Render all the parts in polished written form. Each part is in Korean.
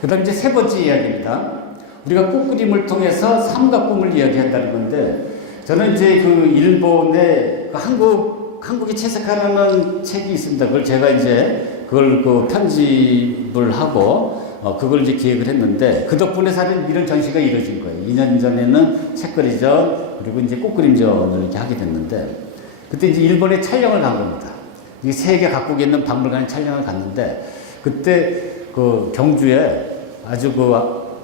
그 다음에 이제 세 번째 이야기입니다. 우리가 꽃그림을 통해서 삶과 꿈을 이야기한다는 건데, 저는 이제 그 일본의 한국이 채색하라는 책이 있습니다. 그걸 제가 이제 그걸 그 편집을 하고 그걸 이제 기획을 했는데, 그 덕분에 사실 이런 전시가 이루어진 거예요. 2년 전에는 책거리전, 그리고 이제 꽃그림전을 이렇게 하게 됐는데, 그때 이제 일본에 촬영을 간 겁니다. 이 세계 각국에 있는 박물관에 촬영을 갔는데, 그때 그 경주에 아주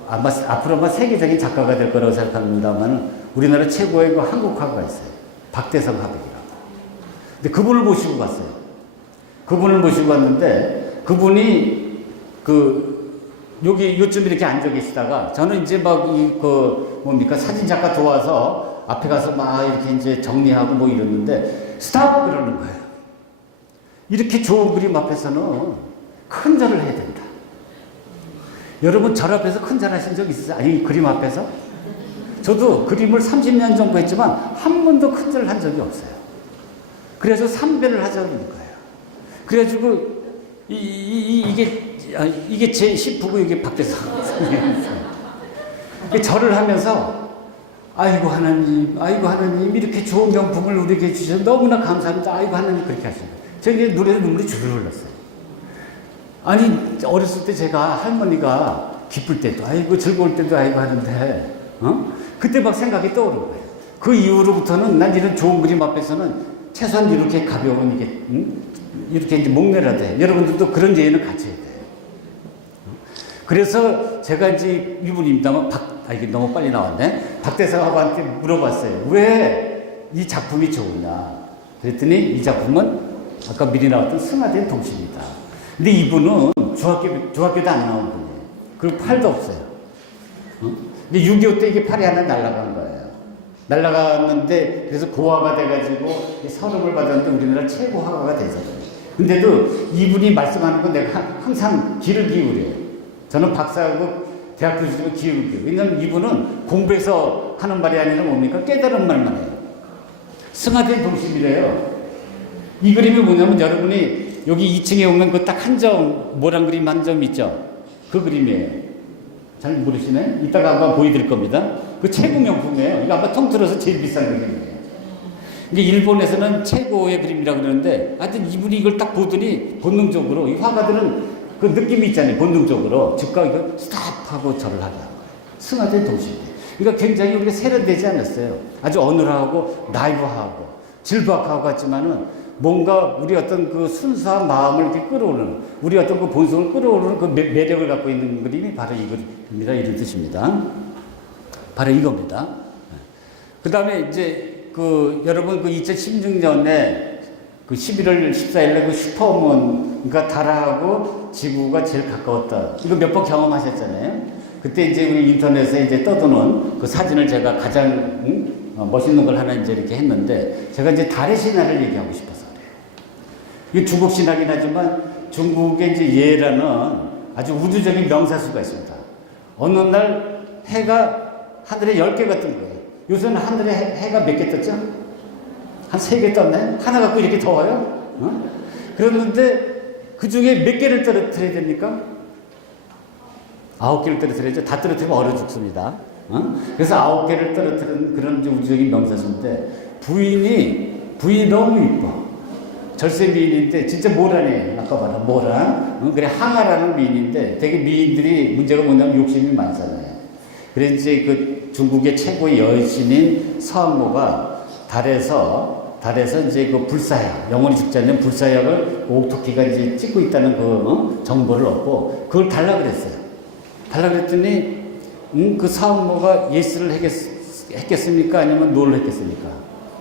앞으로 아마 세계적인 작가가 될 거라고 생각합니다만, 우리나라 최고의 그 한국 화가가 있어요. 박대성 화백이라고. 근데 그분을 모시고 갔어요. 그분을 모시고 갔는데, 그분이 요즘 이렇게 앉아 계시다가, 저는 이제 사진 작가 도와서 앞에 가서 막 이렇게 이제 정리하고 뭐 이러는데, 스탑! 이러는 거예요. 이렇게 좋은 그림 앞에서는 큰 절을 해야 된다. 여러분, 절 앞에서 큰 절 하신 적 있으세요? 아니, 그림 앞에서? 저도 그림을 30년 정도 했지만 한 번도 큰 절을 한 적이 없어요. 그래서 3배를 하자는 거예요. 그래가지고 이게 제 10부고 이게 박대성 절을 하면서 아이고 하나님 이렇게 좋은 명품을 우리에게 주셔서 너무나 감사합니다. 아이고 하나님 그렇게 하시는 거예요. 제가 노래에서 눈물이 줄줄 흘렀어요. 아니 어렸을 때 제가 할머니가 기쁠 때도 아이고 즐거울 때도 아이고 하는데 그때 막 생각이 떠오른 거예요. 그 이후로부터는 난 이런 좋은 그림 앞에서는 최소한 이렇게 가벼운 이렇게 이제 목내라도 해. 여러분들도 그런 예의는 같이 해야 돼요. 그래서 제가 이제 이분입니다만 이게 너무 빨리 나왔네. 박대성하고한테 물어봤어요. 왜 이 작품이 좋으냐? 그랬더니 이 작품은 아까 미리 나왔던 승화된 동시입니다. 근데 이분은 중학교도 안 나온 분이에요. 그리고 팔도 없어요. 근데 6.25 때 이게 팔이 하나 날아간 거예요. 날아갔는데 그래서 고화가 돼가지고 서름을 받았는데 우리나라 최고 화가가 되잖아요. 근데도 이분이 말씀하는 건 내가 항상 귀를 기울여요. 저는 박사하고 대학교 시절 귀를 기울여요. 왜냐면 이분은 공부해서 하는 말이 아니라 뭡니까? 깨달은 말만 해요. 승화된 동심이래요. 이 그림이 뭐냐면 여러분이 여기 2층에 오면 그 딱 한 점, 모란 그림 한 점 있죠? 그 그림이에요. 잘 모르시네? 이따가 한번 보여드릴 겁니다. 그 최고 명품이에요. 이거 아마 통틀어서 제일 비싼 그림이에요. 이게 일본에서는 최고의 그림이라고 그러는데, 하여튼 이분이 이걸 딱 보더니 본능적으로, 이 화가들은 그 느낌이 있잖아요. 본능적으로. 즉각 이거 스탑하고 절을 하게 한 거예요. 승화된 도시인데. 그러니까 굉장히 우리가 세련되지 않았어요. 아주 어눌하고 나이브하고 질박하고 같지만은 뭔가 우리 어떤 그 순수한 마음을 이렇게 끌어오르는, 우리 어떤 그 본성을 끌어오르는 그 매력을 갖고 있는 그림이 바로 이 그림이다, 이런 뜻입니다. 바로 이겁니다. 그 다음에 이제 여러분 2016년에 11월 14일에 슈퍼문과 달하고 지구가 제일 가까웠다. 이거 몇 번 경험하셨잖아요. 그때 이제 우리 인터넷에 이제 떠도는 그 사진을 제가 가장 멋있는 걸 하나 이제 이렇게 했는데, 제가 이제 달의 신화를 얘기하고 싶어서 그래요. 이게 중국 신화긴 하지만 중국의 이제 예라는 아주 우주적인 명사수가 있습니다. 어느 날 해가 하늘에 10개가 뜬 거예요. 요새는 하늘에 해가 몇 개 떴죠? 한 3개 떴네? 하나 갖고 이렇게 더워요? 그랬는데 그 중에 몇 개를 떨어뜨려야 됩니까? 9개를 떨어뜨려야죠. 다 떨어뜨리면 얼어 죽습니다. 그래서 9개를 떨어뜨리는 그런 우주적인 명사수인데, 부인이 너무 이뻐. 절세 미인인데 진짜 모란이에요. 아까 봐라, 모란. 그래, 항아라는 미인인데 되게 미인들이 문제가 뭐냐면 욕심이 많잖아요. 그래서 이제 그 중국의 최고의 여신인 서항모가 달에서 이제 그 불사약, 영원히 죽지 않는 불사약을 옥토끼가 이제 찍고 있다는 그 정보를 얻고 그걸 달라 그랬어요. 달라 그랬더니 그 사업모가 예스를 했겠습니까? 아니면 노를 했겠습니까?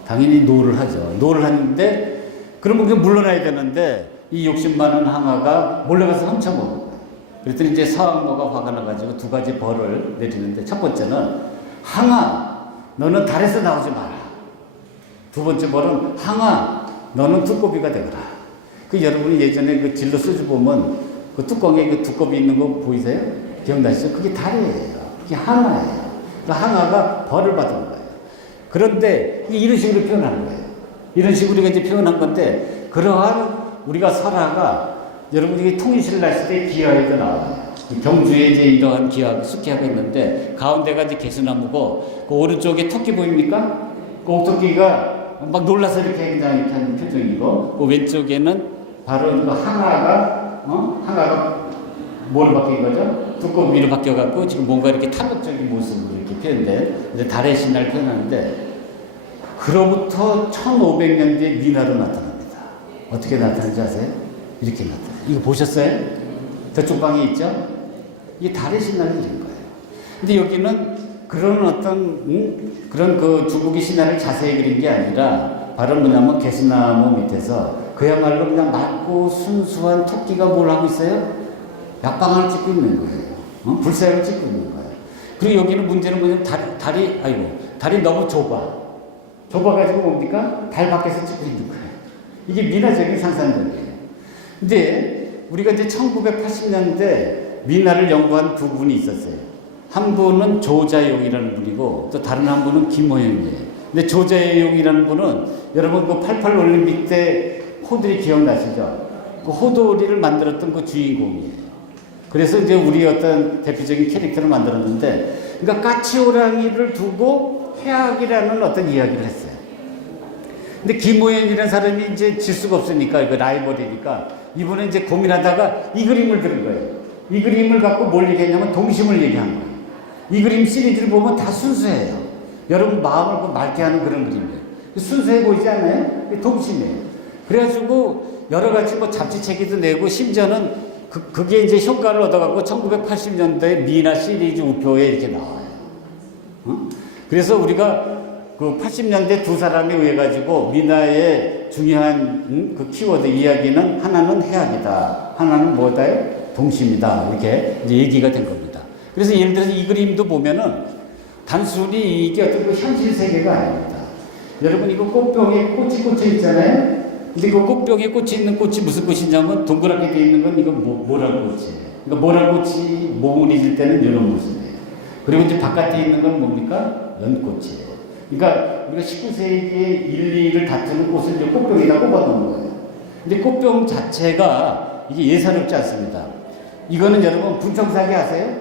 당연히 노를 하죠. 노를 하는데, 그러면 그게 물러나야 되는데 이 욕심 많은 항아가 몰려가서 훔쳐먹은 거예요. 그랬더니 이제 사업모가 화가 나가지고 2가지 벌을 내리는데, 첫 번째는 항아, 너는 달에서 나오지 마라. 2번째 벌은 항아, 너는 두꺼비가 되거라. 여러분이 예전에 그 진로 소주 보면 그 뚜껑에 그 두꺼비 있는 거 보이세요? 기억나시죠? 그게 달이에요. 그게 항아예요. 그 항아가 벌을 받은 거예요. 그런데 이런 식으로 표현하는 거예요. 이런 식으로 우리가 이제 표현한 건데, 그러한 우리가 설화가 여러분이 통일신라 시대의 기하에도 나와요. 경주에 이제 이러한 기하고 숲기하고 있는데 가운데가 이제 개수나무고 그 오른쪽에 토끼 보입니까? 그 옥토끼가 막 놀라서 이렇게 그냥 이렇게 하는 표정이고 그 왼쪽에는 바로 그 항아가 뭐로 바뀐 거죠? 두꺼운 위로 바뀌어갖고 지금 뭔가 이렇게 탐욕적인 모습으로 이렇게 표현돼. 이제 달의 신화를 표현하는데 그로부터 1500년 뒤에 민화로 나타납니다. 어떻게 나타나는지 아세요? 이렇게 나타나요. 이거 보셨어요? 저쪽 방에 있죠? 이게 달의 신화를 이런 거예요. 근데 여기는 그런 어떤 그런 그 중국의 신화를 자세히 그린 게 아니라 바로 뭐냐면 개수나무 밑에서 그야말로 그냥 맑고 순수한 토끼가 뭘 하고 있어요? 약방을 찍고 있는 거예요. 불사를 찍고 있는 거예요. 그리고 여기는 문제는 뭐냐면 달이 너무 좁아가지고 뭡니까? 달 밖에서 찍고 있는 거예요. 이게 민화적인 상상력이에요. 근데 우리가 이제 1980년대 민화를 연구한 두 분이 있었어요. 한 분은 조자용이라는 분이고 또 다른 한 분은 김호영이에요. 근데 조자용이라는 분은 여러분 그 88 올림픽 때 호돌이 기억나시죠? 그 호돌이를 만들었던 그 주인공이에요. 그래서 이제 우리 어떤 대표적인 캐릭터를 만들었는데, 그러니까 까치호랑이를 두고 해악이라는 어떤 이야기를 했어요. 근데 김호연이라는 사람이 이제 질 수가 없으니까, 그 라이벌이니까, 이분은 이제 고민하다가 이 그림을 들은 거예요. 이 그림을 갖고 뭘 얘기했냐면 동심을 얘기한 거예요. 이 그림 시리즈를 보면 다 순수해요. 여러분 마음을 맑게 하는 그런 그림이에요. 순수해 보이지 않아요? 동심이에요. 그래가지고 여러 가지 뭐 잡지책에도 내고 심지어는 그게 이제 효과를 얻어갖고 1980년대 미나 시리즈 우표에 이렇게 나와요. 그래서 우리가 그 80년대 두 사람에 의해 가지고 미나의 중요한 그 키워드 이야기는 하나는 해악이다, 하나는 뭐다요? 동심이다. 이렇게 이제 얘기가 된 겁니다. 그래서 예를 들어서 이 그림도 보면은 단순히 이게 어떤 그 현실 세계가 아닙니다. 여러분 이거 꽃병에 꽃이 꽂혀 있잖아요. 근데 그 꽃병에 꽂혀 있는 꽃이 무슨 꽃이냐면 동그랗게 되어 있는 건 이건 모란꽃이에요. 그러니까 모란꽃이 몸을 잊을 때는 이런 모습이에요. 그리고 이제 바깥에 있는 건 뭡니까? 연꽃이에요. 그러니까 우리가 19세기에 1, 2를 다투는 꽃을 이제 꽃병에다 꼽아놓은 거예요. 근데 꽃병 자체가 이게 예사롭지 않습니다. 이거는 여러분 분청사기 아세요?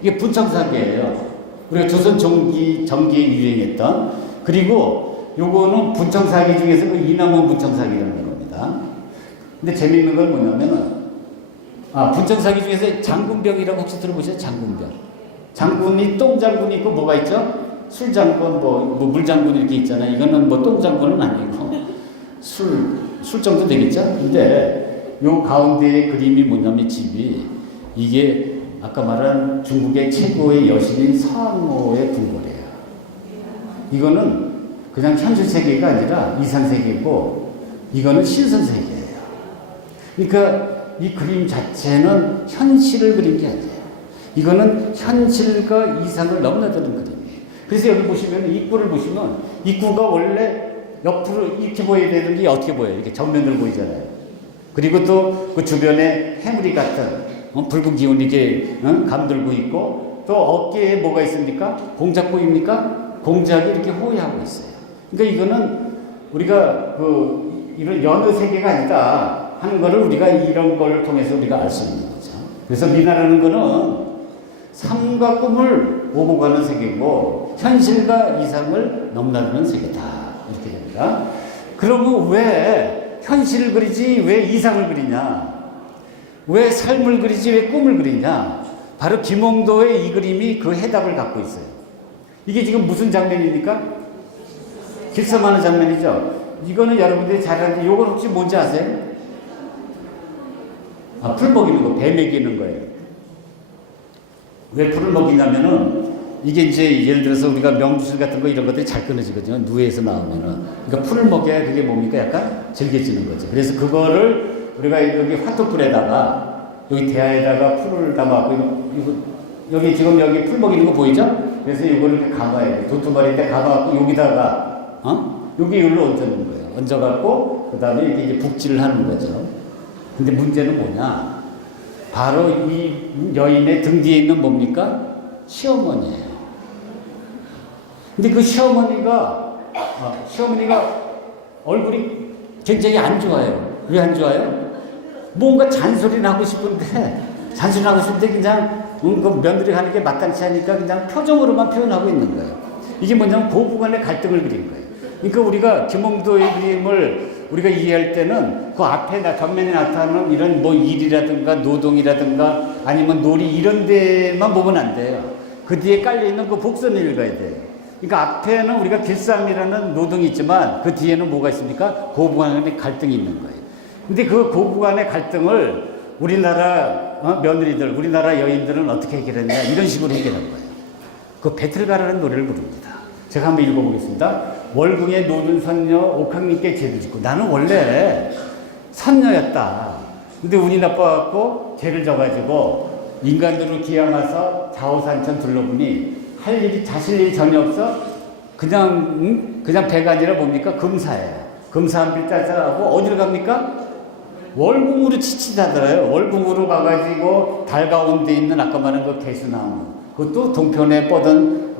이게 분청사기예요. 우리가 조선 전기에 유행했던. 그리고 요거는 분청사기 중에서 그 이남원 분청사기라는 겁니다. 근데 재밌는 건 뭐냐면은, 분청사기 중에서 장군병이라고 혹시 들어보셨어요? 장군병. 장군이 똥장군 있고 뭐가 있죠? 술장군, 뭐 물장군 이렇게 있잖아요. 이거는 뭐 똥장군은 아니고 술 정도 되겠죠? 근데 요 가운데의 그림이 뭐냐면 집이 이게 아까 말한 중국의 최고의 여신인 서항모의 궁궐이에요. 이거는 그냥 현실 세계가 아니라 이상 세계고 이거는 신선 세계예요. 그러니까 이 그림 자체는 현실을 그린 게 아니에요. 이거는 현실과 이상을 넘나드는 그림이에요. 그래서 여기 보시면 입구를 보시면 입구가 원래 옆으로 이렇게 보여야 되는 게 어떻게 보여요? 이렇게 정면으로 보이잖아요. 그리고 또 그 주변에 해무리 같은 붉은 기운이 이렇게 감돌고 있고 또 어깨에 뭐가 있습니까? 공작 보입니까? 공작이 이렇게 호위하고 있어요. 그러니까 이거는 우리가 이런 여느 세계가 아니다 하는 거를 우리가 이런 걸 통해서 우리가 알 수 있는 거죠. 그래서 미나라는 거는 삶과 꿈을 오고 가는 세계고 현실과 이상을 넘나드는 세계다. 이렇게 됩니다. 그러면 왜 현실을 그리지 왜 이상을 그리냐? 왜 삶을 그리지 왜 꿈을 그리냐? 바로 김홍도의 이 그림이 그 해답을 갖고 있어요. 이게 지금 무슨 장면입니까? 길섬하는 장면이죠. 이거는 여러분들이 잘 아는데 이건 혹시 뭔지 아세요? 풀 먹이는 거, 배 먹이는 거예요. 왜 풀을 먹이냐면은 이게 이제 예를 들어서 우리가 명주술 같은 거 이런 것들이 잘 끊어지거든요. 누에서 나오면은. 그러니까 풀을 먹여야 그게 뭡니까? 약간 질겨지는 거죠. 그래서 그거를 우리가 여기 화토불에다가 여기 대야에다가 풀을 담아갖고 여기 지금 여기 풀 먹이는 거 보이죠? 그래서 이거를 이렇게 감아야 돼. 도토바리에 감아갖고 여기다가 여기 여기로 얹어놓은 거예요. 얹어갖고 그 다음에 이렇게 이제 북질을 하는 거죠. 근데 문제는 뭐냐? 바로 이 여인의 등 뒤에 있는 뭡니까? 시어머니예요. 근데 그 시어머니가 얼굴이 굉장히 안 좋아요. 왜 안 좋아요? 뭔가 잔소리를 하고 싶은데 잔소리하고 있는데 그냥 그 며느리 하는 게 마땅치 않으니까 그냥 표정으로만 표현하고 있는 거예요. 이게 뭐냐면 고부 간의 갈등을 그린 거예요. 그러니까 우리가 김홍도의 그림을 우리가 이해할 때는 그 앞에 전면에 나타나는 이런 뭐 일이라든가 노동이라든가 아니면 놀이 이런 데만 보면 안 돼요. 그 뒤에 깔려있는 그 복선을 읽어야 돼요. 그러니까 앞에는 우리가 길쌈이라는 노동이 있지만 그 뒤에는 뭐가 있습니까? 고부 간의 갈등이 있는 거예요. 근데 그 고부 간의 갈등을 우리나라 며느리들, 우리나라 여인들은 어떻게 해결했냐 이런 식으로 해결한 거예요. 그 배틀가라는 노래를 부릅니다. 제가 한번 읽어보겠습니다. 월궁에 노는 선녀 옥황님께 죄를 짓고 나는 원래 선녀였다. 근데 운이 나빠갖고 죄를 져가지고 인간들로 기양와서 좌우산천 둘러보니 할 일이 자실 일이 전혀 없어. 그냥 배가 아니라 뭡니까? 금사예요. 금사 한 빌 짜자하고 어디로 갑니까? 월궁으로 치치다더라요. 월궁으로 가가지고 달 가운데 있는 아까 말한 그 개수나무 그것도 동편에 뻗은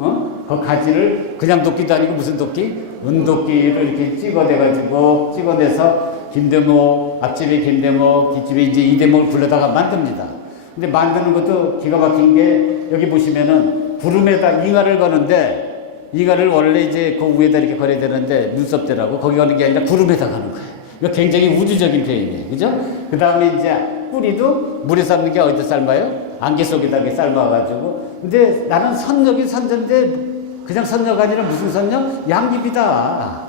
그 가지를 그냥 도끼도 아니고 무슨 도끼? 은도끼를 이렇게 찍어내서 김대모 앞집에 김대모 뒷집에 이제 이대목을 불러다가 만듭니다. 근데 만드는 것도 기가 막힌 게 여기 보시면은 구름에다 잉하를 거는데 잉하를 원래 이제 그 위에다 이렇게 걸어야 되는데 눈썹대라고 거기 거는 게 아니라 구름에다 가는 거예요. 이거 굉장히 우주적인 표현이에요. 그죠? 그 다음에 이제 뿌리도 물에 삶는 게 어디다 삶아요? 안개 속에다 이렇게 삶아가지고. 근데 나는 선녀긴 선녀인데 그냥 선녀가 아니라 무슨 선녀? 양귀비다.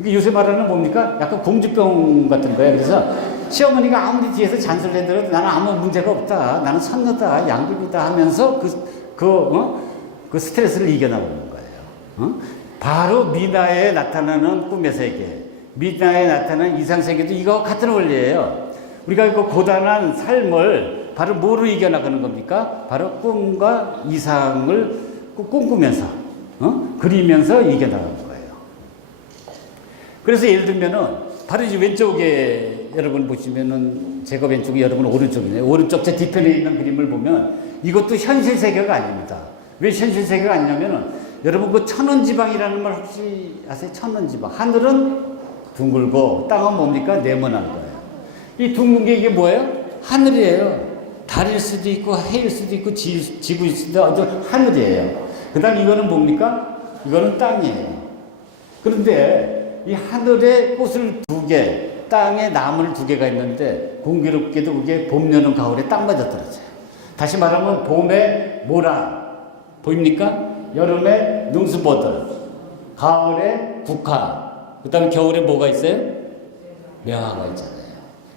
이게 요새 말하는 뭡니까? 약간 공주병 같은 거예요. 그래서 시어머니가 아무리 뒤에서 잔소리를 해도 나는 아무 문제가 없다. 나는 선녀다. 양귀비다 하면서 그 스트레스를 이겨나가는 거예요. 바로 미나에 나타나는 꿈의 세계. 미나에 나타나는 이상세계도 이거 같은 원리예요. 우리가 그 고단한 삶을 바로 뭐로 이겨나가는 겁니까? 바로 꿈과 이상을 꿈꾸면서 그리면서 이겨나가는 거예요. 그래서 예를 들면은 바로 이제 왼쪽에 여러분 보시면은 제가 왼쪽이 여러분 오른쪽이네요. 오른쪽 제 뒤편에 있는 그림을 보면 이것도 현실 세계가 아닙니다. 왜 현실 세계가 아니냐면은 여러분 그 천원지방이라는 말 혹시 아세요? 천원지방. 하늘은 둥글고 땅은 뭡니까? 네모난 거예요. 이 둥근 게 이게 뭐예요? 하늘이에요. 달일 수도 있고 해일 수도 있고 지구일 수도 있고 아주 하늘이에요. 그 다음 이거는 뭡니까? 이거는 땅이에요. 그런데 이 하늘에 꽃을 2개, 땅에 나무를 2개가 있는데 공교롭게도 그게 봄, 여름, 가을에 딱 맞아 떨어져요. 다시 말하면 봄에 모란 보입니까? 여름에 능수보들, 가을에 국화, 그 다음에 겨울에 뭐가 있어요? 매화가 있잖아요.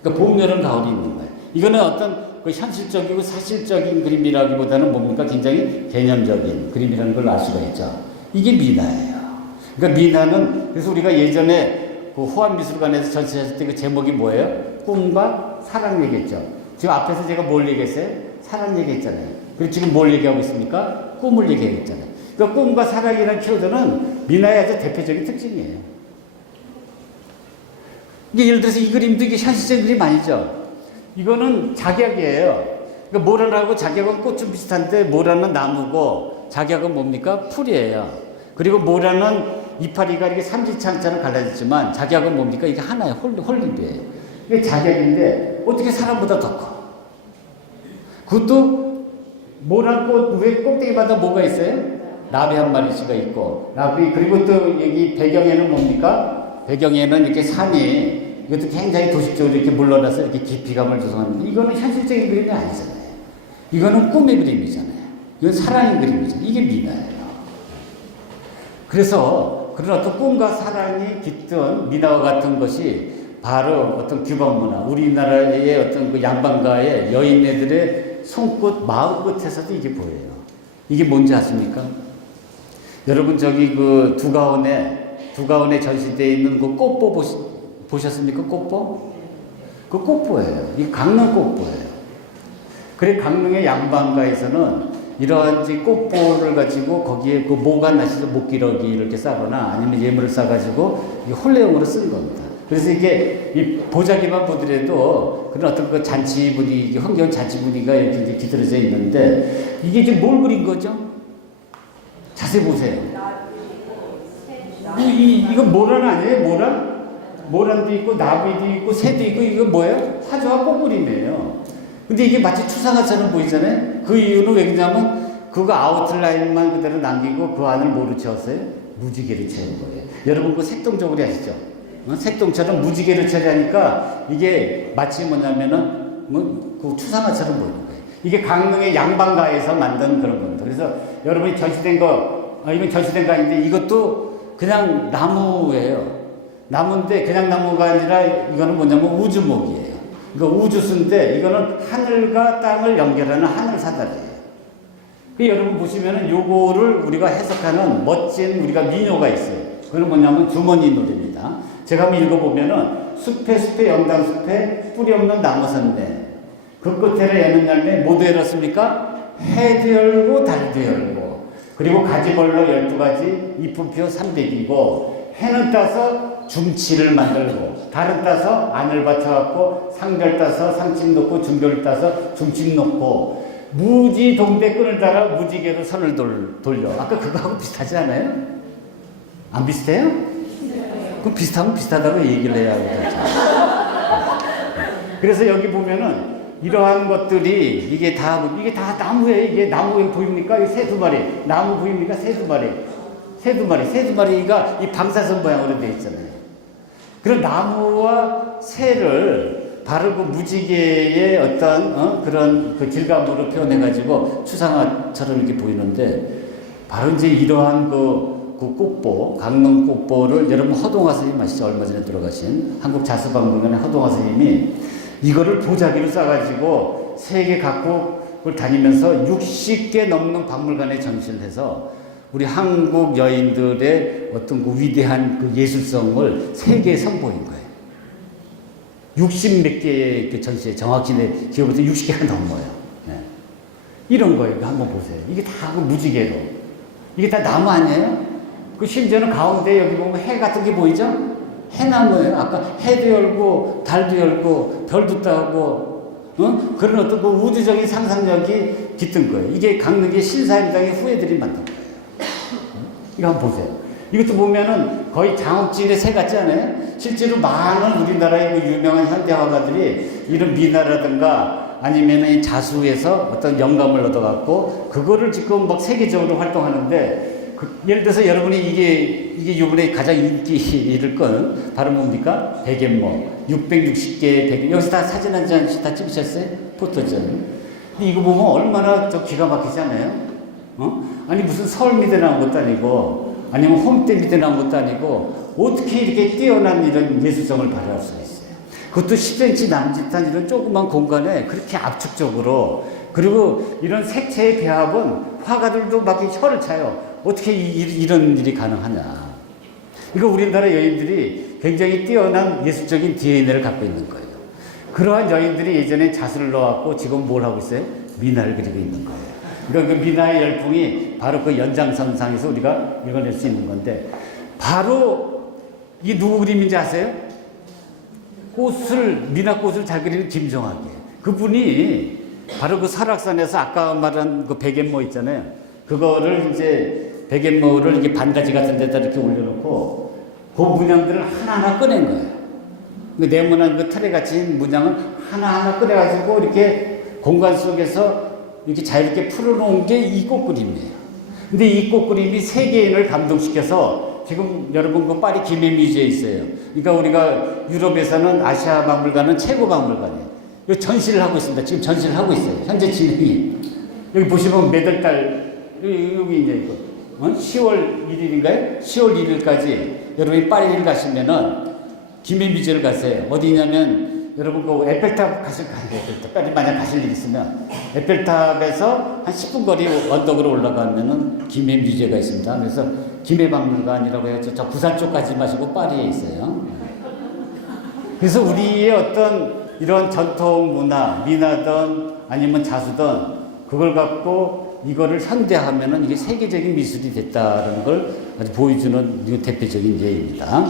그러니까 봄, 여름, 가을이 있는 거예요. 이거는 어떤 그 현실적이고 사실적인 그림이라기보다는 뭡니까? 굉장히 개념적인 그림이라는 걸 알 수가 있죠. 이게 미나예요. 그러니까 미나는 그래서 우리가 예전에 그 호암미술관에서 전시했을 때 그 제목이 뭐예요? 꿈과 사랑 얘기했죠. 지금 앞에서 제가 뭘 얘기했어요? 사랑 얘기했잖아요. 그리고 지금 뭘 얘기하고 있습니까? 꿈을 얘기했잖아요. 그러니까 꿈과 사랑이라는 키워드는 미나의 아주 대표적인 특징이에요. 이게 예를 들어서 이 그림도 이게 현실적인 그림 아니죠? 이거는 작약이에요. 그러니까 모란하고 작약은 꽃 좀 비슷한데 모란은 나무고 작약은 뭡니까? 풀이에요. 그리고 모란은 이파리가 이렇게 삼지창처럼 갈라졌지만 작약은 뭡니까? 이게 하나의 홀립이에요. 이게 작약인데 어떻게 사람보다 더 커? 그것도 모란꽃 위에 꼭대기마다 뭐가 있어요? 나비 한 마리씩가 있고 나비 그리고 또 여기 배경에는 뭡니까? 배경에는 이렇게 산이 이것도 굉장히 도식적으로 이렇게 물러나서 이렇게 깊이감을 조성합니다. 이거는 현실적인 그림이 아니잖아요. 이거는 꿈의 그림이잖아요. 이건 사랑의 그림이잖아요. 이게 미나예요. 그래서 그런 어떤 꿈과 사랑이 깃든 미나와 같은 것이 바로 어떤 규범 문화, 우리나라의 어떤 그 양반가의 여인네들의 손끝, 마음끝에서도 이게 보여요. 이게 뭔지 아십니까? 여러분 저기 그 두가온에 전시되어 있는 그 꽃보 보셨습니까? 꽃보? 그 꽃보예요. 이 강릉 꽃보예요. 그래 강릉의 양반가에서는 이러한 꽃보를 가지고 거기에 그 모가 나시서 목기러기 이렇게 싸거나 아니면 예물을 싸가지고 이 홀레용으로 쓴 겁니다. 그래서 이게 이 보자기만 보더라도 그런 어떤 그 잔치 분위기, 흥겨운 잔치 분위기가 이렇게 이제 깃들어져 있는데 이게 지금 뭘 그린 거죠? 자세히 보세요. 이거 모란 아니에요? 모란? 모란도 있고 나비도 있고 새도 있고 이거 뭐예요? 화조와 꽃그림이에요. 근데 이게 마치 추상화처럼 보이잖아요. 그 이유는 왜냐면 그거 아웃라인만 그대로 남기고 그 안을 뭐로 채웠어요? 무지개를 채운 거예요. 여러분 그 색동적으로 하시죠? 색동처럼 무지개를 처리하니까 이게 마치 뭐냐면은 그 추상화처럼 보이는 거예요. 이게 강릉의 양반가에서 만든 그런 겁니다. 그래서 여러분이 전시된 거, 이건 전시된 거 아닌데 이것도 그냥 나무예요. 나무인데 그냥 나무가 아니라 이거는 뭐냐면 우주목이에요. 이거 우주수인데 이거는 하늘과 땅을 연결하는 하늘사다리예요. 여러분 보시면은 요거를 우리가 해석하는 멋진 우리가 민요가 있어요. 그건 뭐냐면 주머니 노래입니다. 제가 한번 읽어보면은 숲에 영당숲에 뿌리 없는 나무선네 그 끝에를 여는 열매 모두 열었습니까? 해도 열고 달도 열고 그리고 가지벌러 12가지 잎은표 300이고 해는 따서 중치를 만들고 달은 따서 안을 받쳐갖고 상별 따서 상침 놓고 중별을 따서 중침 놓고 무지 동대 끈을 따라 무지개로 선을 돌려. 아까 그거하고 비슷하지 않아요? 안 비슷해요? 그럼 비슷하면 비슷하다고 얘기를 해야 되죠. 그래서 여기 보면은 이러한 것들이 이게 다 나무예요. 이게 나무에 보입니까? 이 새 두 마리. 나무 보입니까? 새 두 마리. 새 두 마리가 이 방사선 모양으로 되어 있잖아요. 그런 나무와 새를 바로 그 무지개의 어떤 그런 그 질감으로 표현해가지고 추상화처럼 이렇게 보이는데 바로 이제 이러한 그 꽃보, 강릉 꽃보를 여러분 허동화 선생님 아시죠? 얼마 전에 들어가신 한국자수박물관의 허동화 선생님이 이거를 보자기로 싸가지고 세계 각국을 다니면서 60개 넘는 박물관에 전시를 해서 우리 한국 여인들의 어떤 그 위대한 그 예술성을 세계에 선보인 거예요. 60몇 개의 그 전시회, 정확히 내 기억부터 60개가 넘어요. 네. 이런 거예요. 한번 보세요. 이게 다 그 무지개로. 이게 다 나무 아니에요? 그 심지어는 가운데 여기 보면 해 같은 게 보이죠? 해나무예요. 아까 해도 열고, 달도 열고, 별도 따고, 그런 어떤 그 우주적인 상상력이 깃든 거예요. 이게 강릉의 신사임당의 후예들이 만든 거예요. 이거 한번 보세요. 이것도 보면은 거의 장욱진의 새 같지 않아요? 실제로 많은 우리나라의 그 유명한 현대화가들이 이런 미나라든가 아니면은 자수에서 어떤 영감을 얻어갖고 그거를 지금 막 세계적으로 활동하는데 예를 들어서 여러분이 이게 이번에 가장 인기 잃을 건 바로 뭡니까? 백앤모 660개의 백앤 여기서 다 사진 한 장씩 다 찍으셨어요? 포토전. 근데 이거 보면 얼마나 저 기가 막히지 않아요? 아니 무슨 서울미대 나온 것도 아니고 아니면 홈때 미대 나온 것도 아니고 어떻게 이렇게 뛰어난 이런 예술성을 발휘할 수가 있어요. 그것도 10cm 남짓한 이런 조그만 공간에 그렇게 압축적으로 그리고 이런 색채의 배합은 화가들도 막 혀를 차요. 어떻게 이런 일이 가능하냐. 이거 우리나라 여인들이 굉장히 뛰어난 예술적인 DNA를 갖고 있는 거예요. 그러한 여인들이 예전에 자수를 넣어갖고 지금 뭘 하고 있어요? 미나를 그리고 있는 거예요. 그러니까 그 미나의 열풍이 바로 그 연장선상에서 우리가 읽어낼 수 있는 건데 바로 이게 누구 그림인지 아세요? 미나꽃을 잘 그리는 김정학이에요. 그분이 바로 그 설악산에서 아까 말한 그 백앤모 있잖아요. 그거를 이제 백앤모를 이렇게 반가지 같은 데다 이렇게 올려놓고 그 문양들을 하나하나 꺼낸 거예요. 그 네모난 그 틀에 갇힌 문양을 하나하나 꺼내가지고 이렇게 공간 속에서 이렇게 자유롭게 풀어놓은 게 이 꽃그림이에요. 근데 이 꽃그림이 세계인을 감동시켜서 지금 여러분 그 파리 기메뮤지에 있어요. 그러니까 우리가 유럽에서는 아시아 박물관은 최고 박물관이에요. 여기 전시를 하고 있습니다. 지금 전시를 하고 있어요. 현재 진행이. 여기 보시면 매달 달 여기 이제 이거 10월 1일인가요? 10월 1일까지 여러분이 파리를 가시면은 기메뮤지를 가세요. 어디냐면 여러분 그 에펠탑 가실 거예요. 빨리 만약 가실 일 있으면 에펠탑에서 한 10분 거리 언덕으로 올라가면은 기메뮤지가 있습니다. 그래서 기메박물관이라고 해서 저 부산 쪽 가지 마시고 파리에 있어요. 그래서 우리의 어떤 이런 전통 문화, 미나든 아니면 자수든 그걸 갖고 이거를 현대화하면은 이게 세계적인 미술이 됐다는 걸 아주 보여주는 대표적인 예입니다.